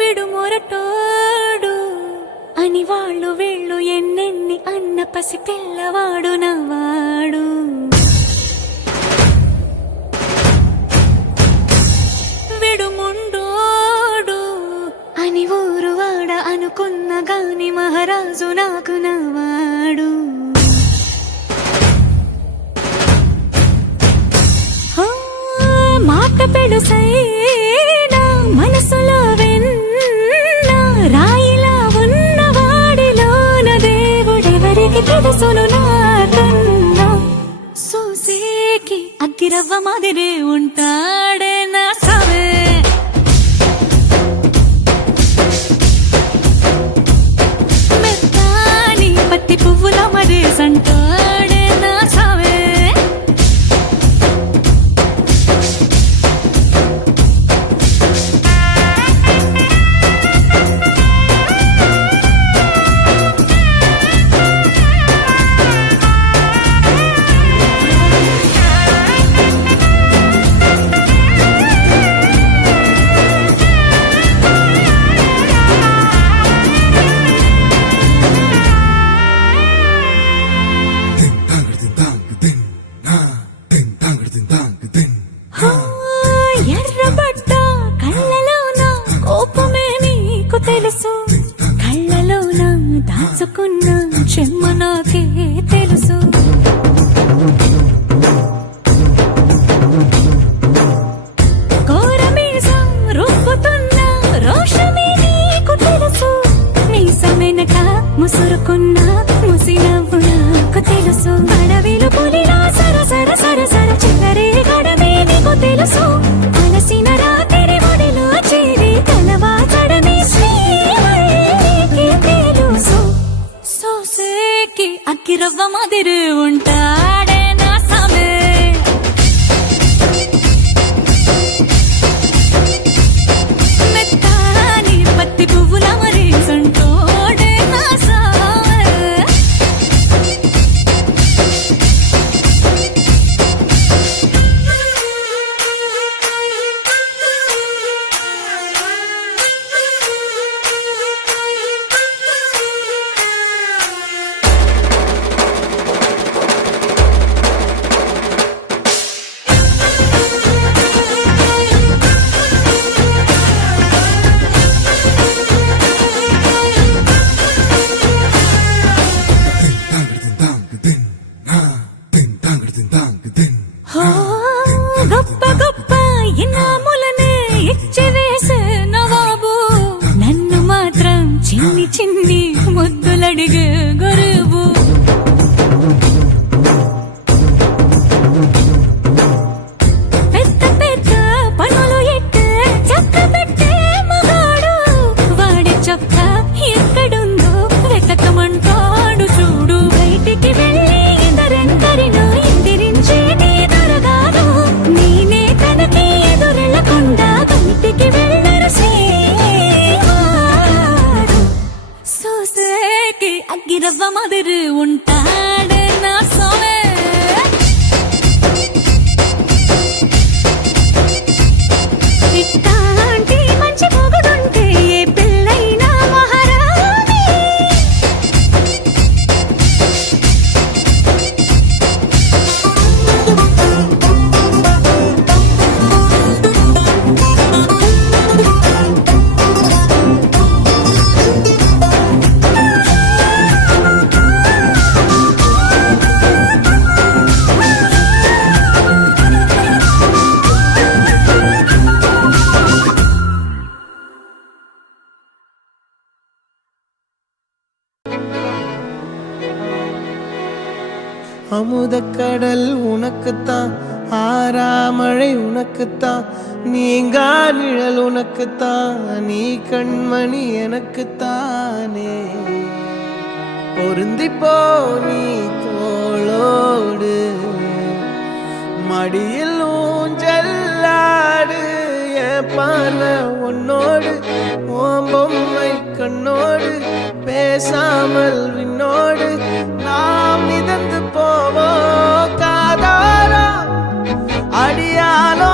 విడుమొరటోడు అని వాళ్ళు వీళ్ళు ఎన్నెన్ని అన్న పసి పిల్లవాడు నవ్వాడు. విడుముండోడు అని ఊరు వాడ అనుకున్న గాని మహారాజు నాకు నవ్వాడు. మాట పెడుసైనా మనసులో వెన్న రాయిలా ఉన్నవాడిలోన దేవుడెవరికి తెలుసును నాకన్నా. సూసేకి అగ్గిరవ్వ మాదిరే ఉంటాడే నా సావే. మెత్తాని పత్తి పువ్వుల మరేసంటాడే నా సావే. ఎర్రబడ్డ కళ్ళలోన కోపమే నీకు తెలుసు, కళ్ళలోన దాచుకున్న చెమ్మ నాకే తెలుసు. కోరమీసం రుబ్బుతున్న రోషమే నీకు తెలుసు, మీసమెనక ముసురుకున్న ముసినవ్వు నాకు తెలుసు. అడవిలు పులిలా సరసర సరసర చివరే గడమే నీకు తెలుసు. అలసిన రాత్రి ఒడిలో చేరి కలవాచడమే శ్రీవల్లికి తెలుసు. సోసేకి అగ్గిరవ్వ మాదిరి ఉంటాడే నా సామే. మెత్తాని పత్తి పువ్వుల మరేసంటోడే నా సామే. గొప్ప గొప్ప ఇనాములనే ఇచ్చి వేసే నవాబు, నన్ను మాత్రం చిన్ని చిన్ని ముద్దులడిగే గురువు. పెద్ద పెద్ద పనులు ఎట్టే చక్క పెట్టే మగాడు, వాడి చొక్క ఎక్కడుందో వెతకమంటాడు చూడు. బయటికి వెళ్ళి ఇద్దరెందరినో ఎదిరించేటి దొరగాడు, నేనే తనకి ఎదురెళ్ళకుండా బయటికి వెళ్ళరు శ్రీవాడు. సోసేకి అగ్గిరవ్వ మాదిరి ఉంటాడే నా సోమే. ఇట్టాంటి మంచి మొగుడుంటే ఏ పిల్లైనా మహారాణి. அமுதக்கடல் உனக்குத்தான், ஆறாமழை உனக்குத்தான், நீங்கா நிழல் உனக்குத்தான், நீ கண்மணி எனக்குத்தானே. பொருந்திப்போ நீ தோளோடு, மடியில் ஊஞ்சல்லாடு. என் பார்வை உன்னோடு, ஓம் பொம்மை கண்ணோடு, பேசாமல் விண்ணோடு நாம் மிதந்து போவோம் காதாரா. அடியாலோ